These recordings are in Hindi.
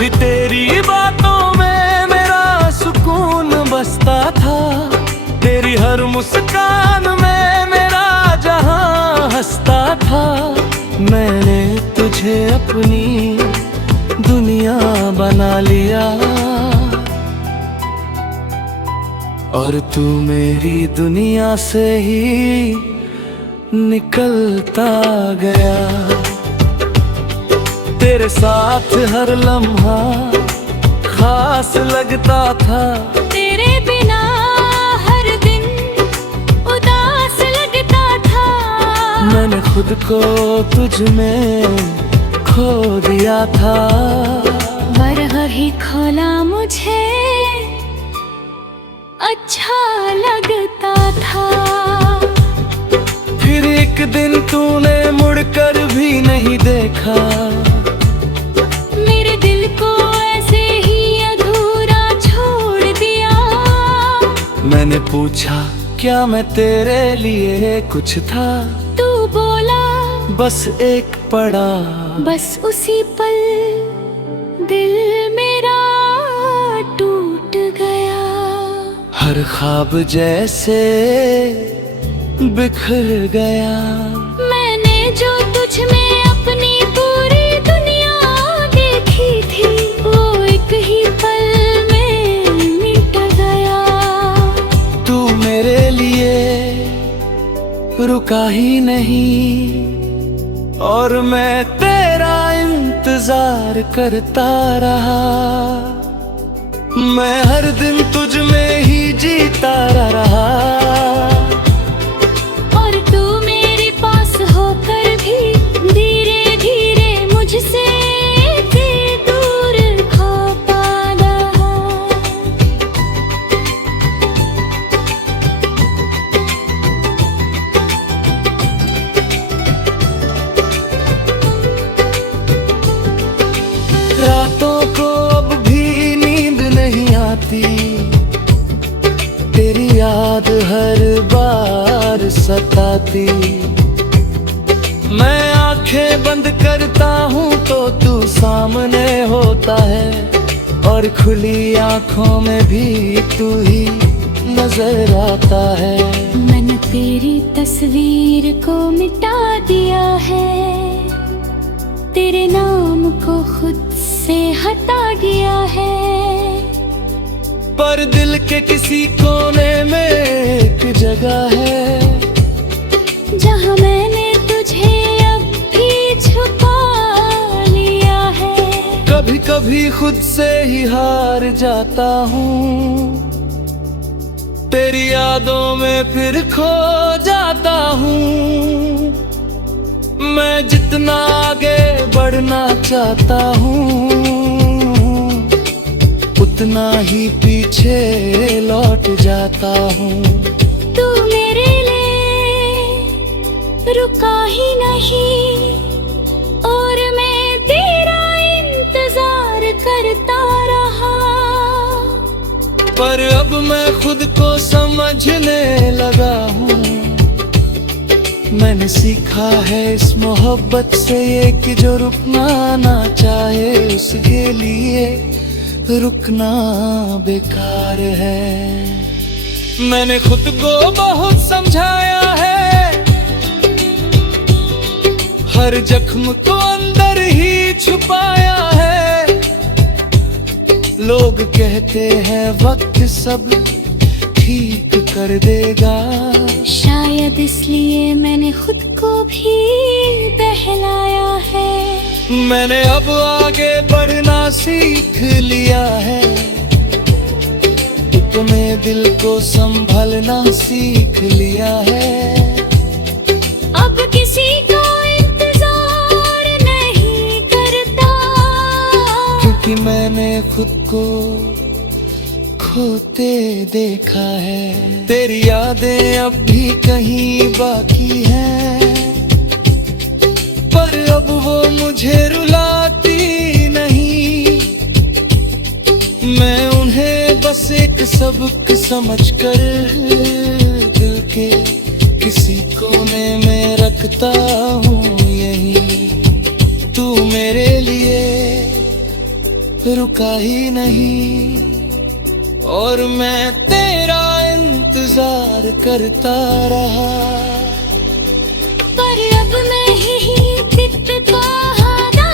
भी तेरी बातों में मेरा सुकून बसता था। तेरी हर मुस्कान में मेरा जहां हंसता था। मैंने तुझे अपनी दुनिया बना लिया और तू मेरी दुनिया से ही निकलता गया। तेरे साथ हर लम्हा खास लगता था। तेरे बिना हर दिन उदास लगता था। मैंने खुद को तुझ में खो दिया था। वरह ही खोला मुझे अच्छा लगता था। फिर एक दिन तूने मुड़कर भी नहीं देखा। मेरे दिल को ऐसे ही अधूरा छोड़ दिया। मैंने पूछा क्या मैं तेरे लिए कुछ था। तू बोला बस एक पड़ा। बस उसी पल दिल मेरा टूट गया। हर ख्वाब जैसे बिखर गया। मैंने जो तुझ में अपनी पूरी दुनिया देखी थी वो एक ही पल में मिट गया। तू मेरे लिए रुका ही नहीं और मैं तेरा इंतजार करता रहा। मैं हर दिन तुझ में ही जीता रहा। और तू मेरे पास होकर भी धीरे धीरे मुझसे दूर खोता रहा। रातों को अब भी नींद नहीं आती। तेरी याद हर बार सताती। मैं आंखें बंद करता हूँ तो तू सामने होता है और खुली आंखों में भी तू ही नजर आता है। मैंने तेरी तस्वीर को मिटा दिया है। तेरे नाम को खुद से हटा दिया है। पर दिल के किसी कोने में एक जगह है जहाँ मैंने तुझे अब भी छुपा लिया है। कभी कभी खुद से ही हार जाता हूँ। तेरी यादों में फिर खो जाता हूँ। मैं जितना आगे बढ़ना चाहता हूँ उतना ही पीछे लौट जाता हूँ। तू मेरे लिए रुका ही नहीं और मैं तेरा इंतजार करता रहा। पर अब मैं खुद को समझने लगा हूँ। मैंने सीखा है इस मोहब्बत से ये कि जो रुकना ना चाहे उसके लिए रुकना बेकार है। मैंने खुद को बहुत समझाया है। हर जख्म तो अंदर ही छुपाया है। लोग कहते हैं वक्त सब ठीक कर देगा। शायद इसलिए मैंने खुद को भी बहलाया है। मैंने अब आगे बढ़ना सीख लिया है। अपने दिल को संभलना सीख लिया है। अब किसी का इंतजार नहीं करता क्योंकि मैंने खुद को खोते देखा है। तेरी यादें अब भी कहीं बाकी हैं पर अब वो मुझे रुलाती नहीं। मैं उन्हें बस एक सबक समझकर दिल के किसी कोने में रखता हूँ। यही तू मेरे लिए रुका ही नहीं, और मैं तेरा इंतजार करता रहा। पर अब मैं ही कित बहाना,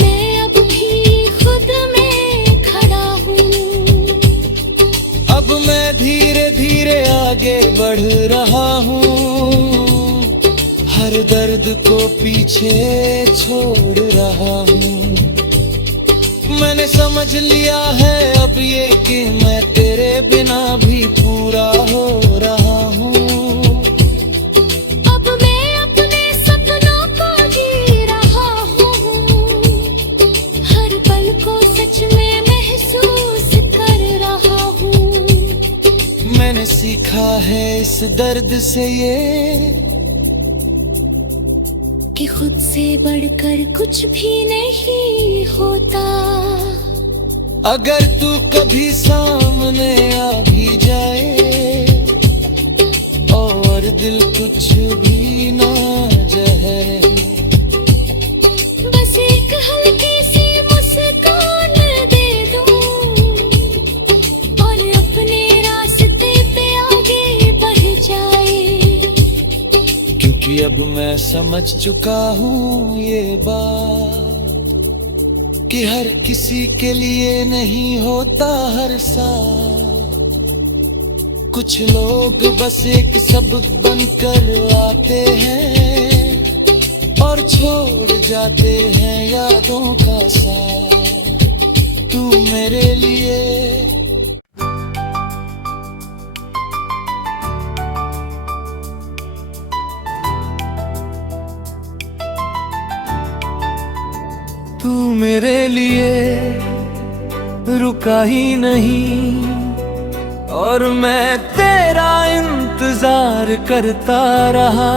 मैं अब भी खुद में खड़ा हूँ। अब मैं धीरे धीरे आगे बढ़ रहा हूँ, हर दर्द को पीछे छोड़ रहा हूँ। मैंने समझ लिया है अब ये कि मैं तेरे बिना भी पूरा हो रहा हूँ। अब मैं अपने सपनों को जी रहा हूँ, हर पल को सच में महसूस कर रहा हूँ। मैंने सीखा है इस दर्द से ये, कि खुद से बढ़कर कुछ भी नहीं होता। अगर तू कभी सामने आ भी जाए, और दिल कुछ भी ना जहे, बस एक हल्की सी मुस्कान दे दूं, और अपने रास्ते पे आगे बढ़ जाए। क्योंकि अब मैं समझ चुका हूँ ये बात, कि हर किसी के लिए नहीं होता हर साथ। कुछ लोग बस एक सबक बनकर आते हैं, और छोड़ जाते हैं यादों का साथ। तू मेरे लिए तू मेरे लिए रुका ही नहीं, और मैं तेरा इंतजार करता रहा।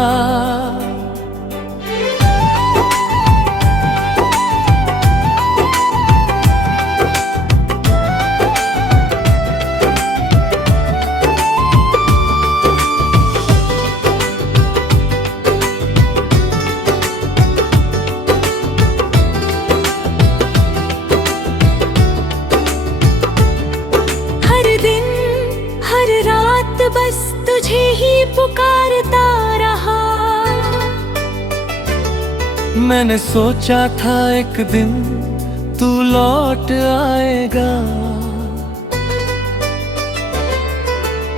बस तुझे ही पुकारता रहा। मैंने सोचा था एक दिन तू लौट आएगा,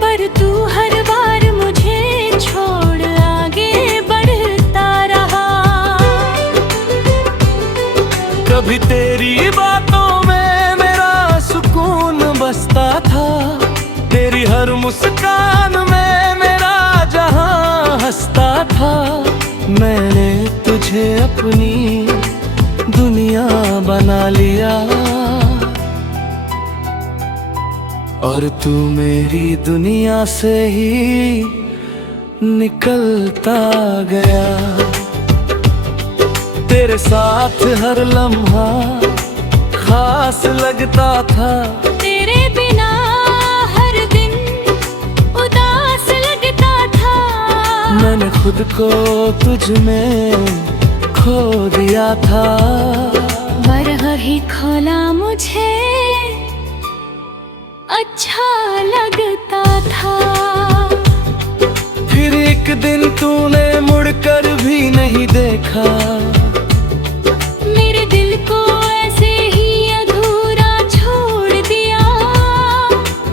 पर तू हर बार मुझे छोड़ आगे बढ़ता रहा। कभी तेरी बातों में मेरा सुकून बसता था, तेरी हर मुस्कान में मेरा जहां हंसता था। मैंने तुझे अपनी दुनिया बना लिया, और तू मेरी दुनिया से ही निकलता गया। तेरे साथ हर लम्हा खास लगता था, तेरे बिना मैंने खुद को तुझ में खो दिया था। वरह ही खोला मुझे अच्छा लगता था। फिर एक दिन तूने मुड़कर भी नहीं देखा, मेरे दिल को ऐसे ही अधूरा छोड़ दिया।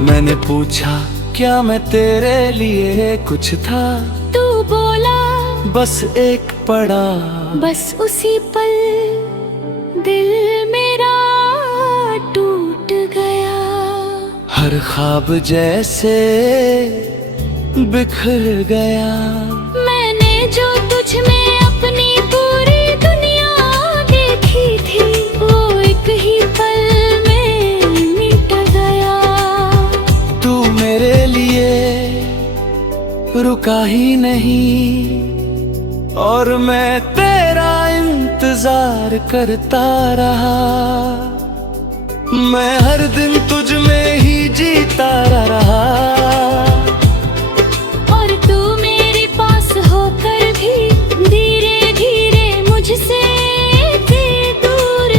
मैंने पूछा क्या मैं तेरे लिए कुछ था, बस एक पड़ा। बस उसी पल दिल मेरा टूट गया। हर ख्वाब जैसे बिखर गया। मैंने जो तुझ में अपनी पूरी दुनिया देखी थी, वो एक ही पल में मिट गया। तू मेरे लिए रुका ही नहीं, और मैं तेरा इंतजार करता रहा। मैं हर दिन तुझ में ही जीता रहा, और तू मेरे पास होकर भी धीरे धीरे मुझसे दूर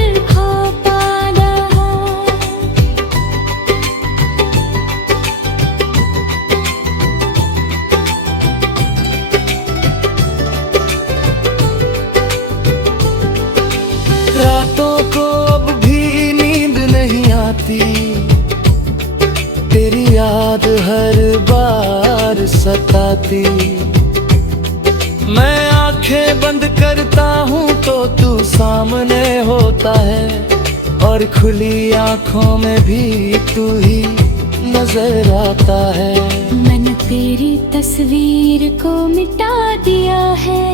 सताती। मैं आंखें बंद करता हूँ तो तू सामने होता है, और खुली आंखों में भी तू ही नजर आता है। मैंने तेरी तस्वीर को मिटा दिया है,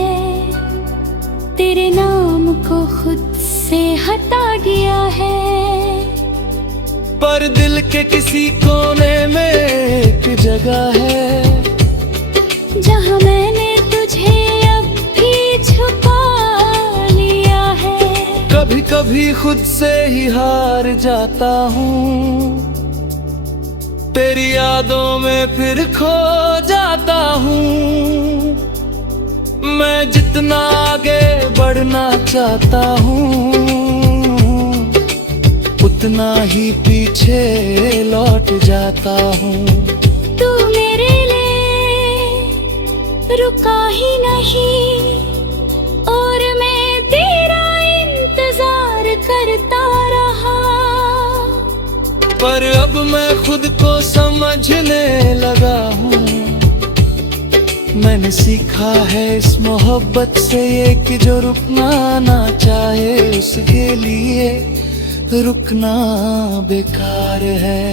तेरे नाम को खुद से हटा दिया है। पर दिल के किसी कोने में एक जगह है, जहाँ मैंने तुझे अब भी छुपा लिया है। कभी कभी खुद से ही हार जाता हूँ, तेरी यादों में फिर खो जाता हूँ। मैं जितना आगे बढ़ना चाहता हूँ, उतना ही पीछे लौट जाता हूँ। तू मेरे लिए रुका ही नहीं, और मैं तेरा इंतजार करता रहा। पर अब मैं खुद को समझने लगा हूँ, मैंने सीखा है इस मोहब्बत से ये कि जो रुकना ना चाहे उसके लिए रुकना बेकार है।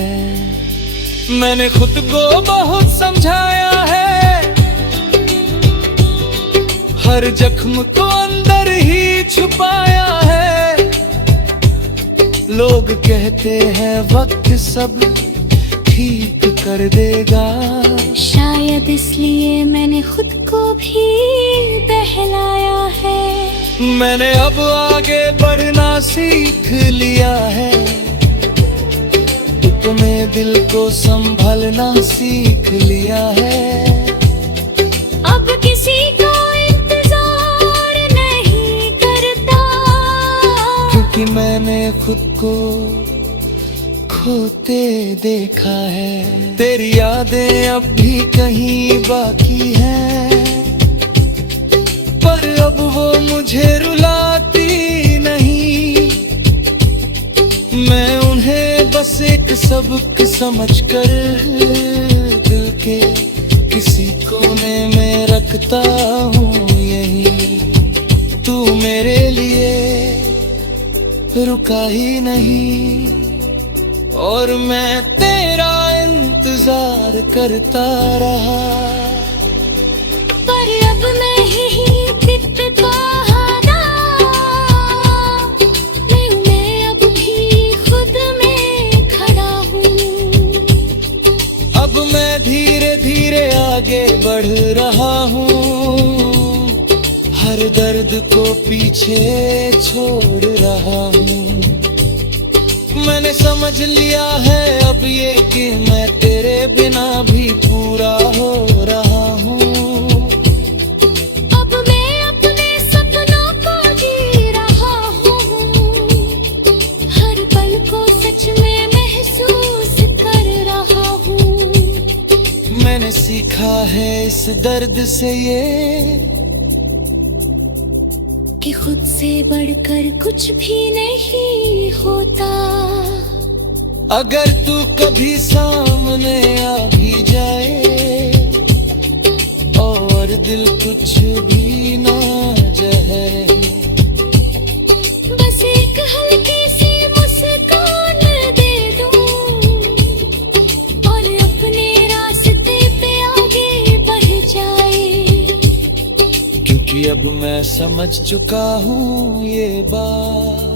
मैंने खुद को बहुत समझाया है, हर जख्म को अंदर ही छुपाया है। लोग कहते हैं वक्त सब ठीक कर देगा, शायद इसलिए मैंने खुद को भी बहलाया है। मैंने अब आगे बढ़ना सीख लिया है, अपने दिल को संभलना सीख लिया है। अब किसी को इंतजार नहीं करता, क्योंकि मैंने खुद को खोते देखा है। तेरी यादें अब भी कहीं बाकी हैं, पर अब वो मुझे रुलाती नहीं। मैं उन्हें बस एक सबक समझकर दिल के किसी कोने में रखता हूँ यही। तू मेरे लिए रुका ही नहीं, और मैं तेरा इंतजार करता रहा। पर अब मैं ही तितवाना, मैं अब भी खुद में खड़ा हूँ। अब मैं धीरे धीरे आगे बढ़ रहा हूँ, हर दर्द को पीछे छोड़ रहा हूँ। मैंने समझ लिया है अब ये कि मैं तेरे बिना भी पूरा हो रहा हूँ। अब मैं अपने सपनों को जी रहा हूँ, हर पल को सच में महसूस कर रहा हूँ। मैंने सीखा है इस दर्द से ये कि खुद से बढ़कर कुछ भी नहीं होता। अगर तू कभी सामने आ भी जाए, और दिल कुछ भी ना चाहे, बस एक हल्की सी मुस्कान दे दूं, और अपने रास्ते पे आगे बढ़ जाए। क्योंकि अब मैं समझ चुका हूँ ये बात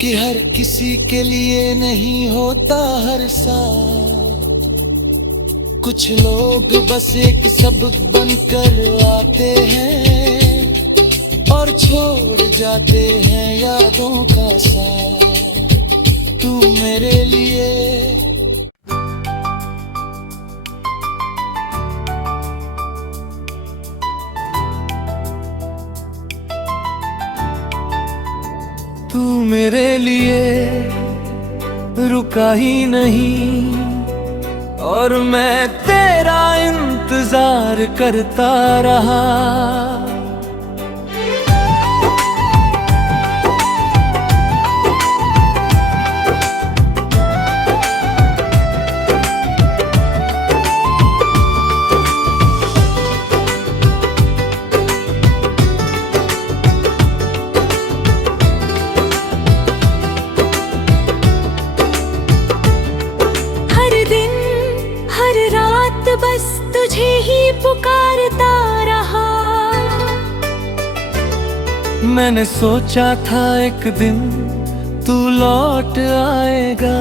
कि हर किसी के लिए नहीं होता हर साथ। कुछ लोग बस एक सबक बनकर आते हैं और छोड़ जाते हैं यादों का साथ। तू मेरे लिए तू मेरे लिए रुका ही नहीं, और मैं तेरा इंतजार करता रहा। मैंने सोचा था एक दिन तू लौट आएगा,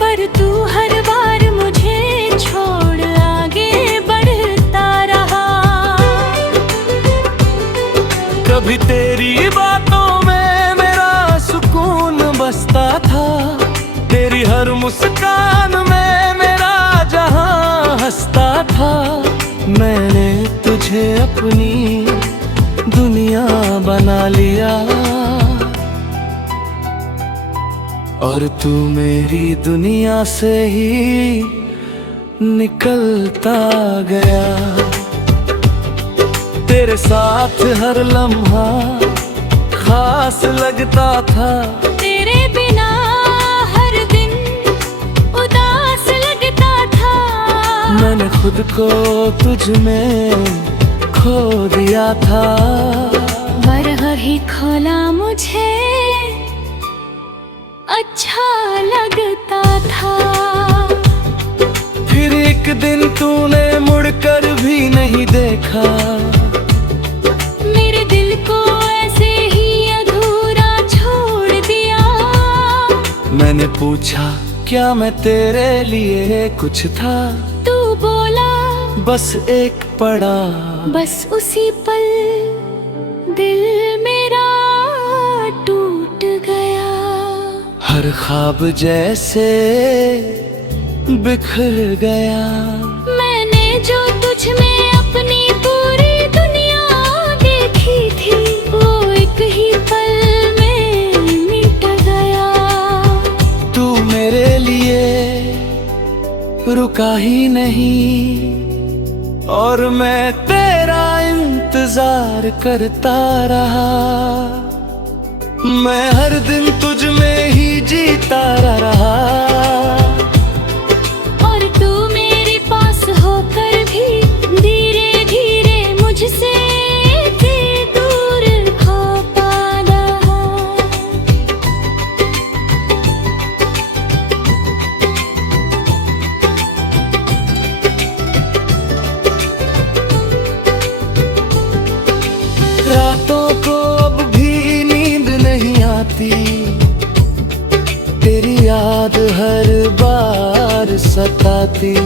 पर तू हर बार मुझे छोड़ आगे बढ़ता रहा। कभी तेरी बातों में मेरा सुकून बसता था, तेरी हर मुस्कान में मेरा जहां हंसता था। मैंने तुझे अपनी दुनिया बना लिया और तू मेरी दुनिया से ही निकलता गया। तेरे साथ हर लम्हा खास लगता था, तेरे बिना हर दिन उदास लगता था। मैंने खुद को तुझ में खो दिया था। वरह ही खोला मुझे अच्छा लगता था। फिर एक दिन तूने मुड़कर भी नहीं देखा, मेरे दिल को ऐसे ही अधूरा छोड़ दिया। मैंने पूछा क्या मैं तेरे लिए कुछ था, तू बोला बस एक पड़ा। बस उसी पल दिल मेरा टूट गया। हर ख्वाब जैसे बिखर गया। मैंने जो तुझ में अपनी पूरी दुनिया देखी थी, वो एक ही पल में मिट गया। तू मेरे लिए रुका ही नहीं और मैं तेरा इंतजार करता रहा। मैं हर दिन तुझ में ही जीता रहा और तू मेरे पास होकर भी धीरे धीरे मुझसे दूर खो पाया। रातों को अब भी नींद नहीं आती, तेरी याद हर बार सताती।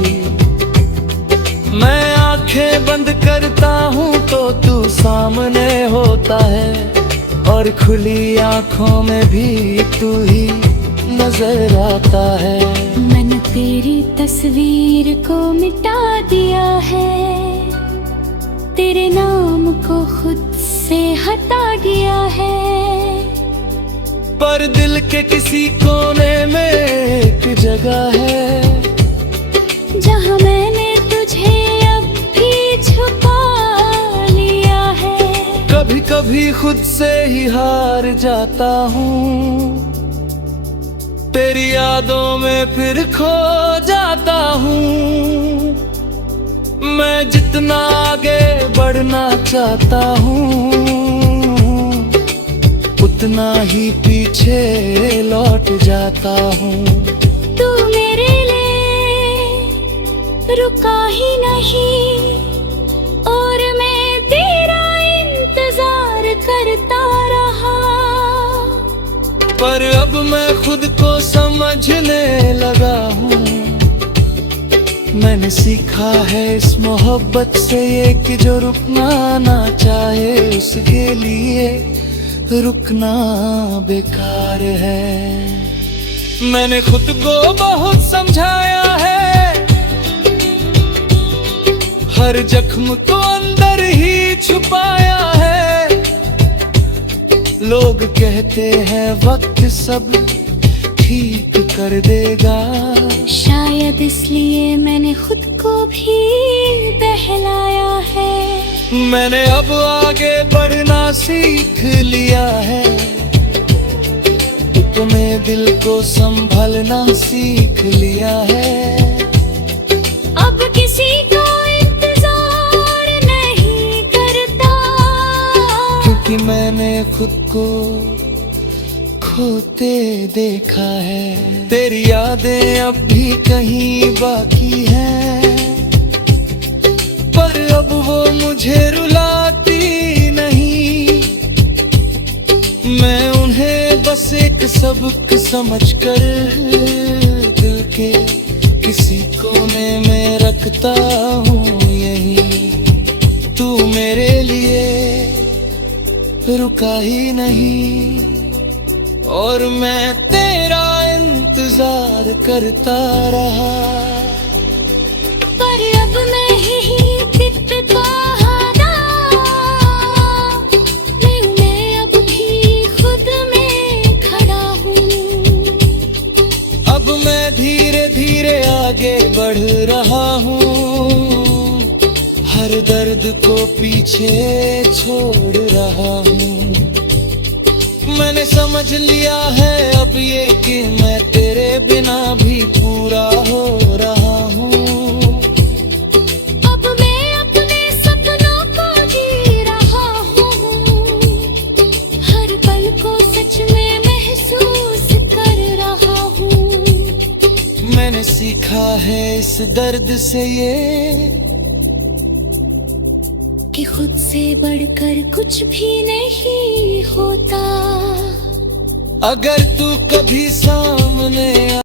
मैं आंखें बंद करता हूँ तो तू सामने होता है और खुली आंखों में भी तू ही नजर आता है। मैंने तेरी तस्वीर को मिटा दिया है, तेरे नाम को खुद से हटा दिया है। पर दिल के किसी कोने में एक जगह है, जहाँ मैंने तुझे अब भी छुपा लिया है। कभी कभी खुद से ही हार जाता हूँ, तेरी यादों में फिर खो जाता हूँ। मैं जितना आगे बढ़ना चाहता हूँ, उतना ही पीछे लौट जाता हूँ। तू मेरे लिए रुका ही नहीं और मैं तेरा इंतजार करता रहा। पर अब मैं खुद को समझने लगा हूँ, मैंने सीखा है इस मोहब्बत से ये कि जो रुकना ना चाहे उसके लिए रुकना बेकार है। मैंने खुद को बहुत समझाया है, हर जख्म तो अंदर ही छुपाया है। लोग कहते हैं वक्त सब ठीक कर देगा, शायद इसलिए मैंने खुद को भी बहलाया है। मैंने अब आगे बढ़ना सीख लिया है, अपने दिल को संभलना सीख लिया है। अब किसी को इंतजार नहीं करता, क्योंकि मैंने खुद को खोते देखा है। तेरी यादें अब भी कहीं बाकी हैं, पर अब वो मुझे रुला समझकर दिल के किसी कोने में रखता हूँ यही। तू मेरे लिए रुका ही नहीं और मैं तेरा इंतजार करता रहा। पर अब मैं ही तितपाना, मैं अब भी खुद में खड़ा हूँ। अब मैं धीरे धीरे आगे बढ़ रहा हूँ, हर दर्द को पीछे छोड़ रहा हूँ। मैंने समझ लिया है अब ये कि मैं तेरे बिना भी पूरा हो रहा हूँ। अब मैं अपने सपनों को जी रहा हूँ, हर पल को सच में महसूस कर रहा हूँ। मैंने सीखा है इस दर्द से ये कि खुद से बढ़कर कुछ भी नहीं होता। अगर तू कभी सामने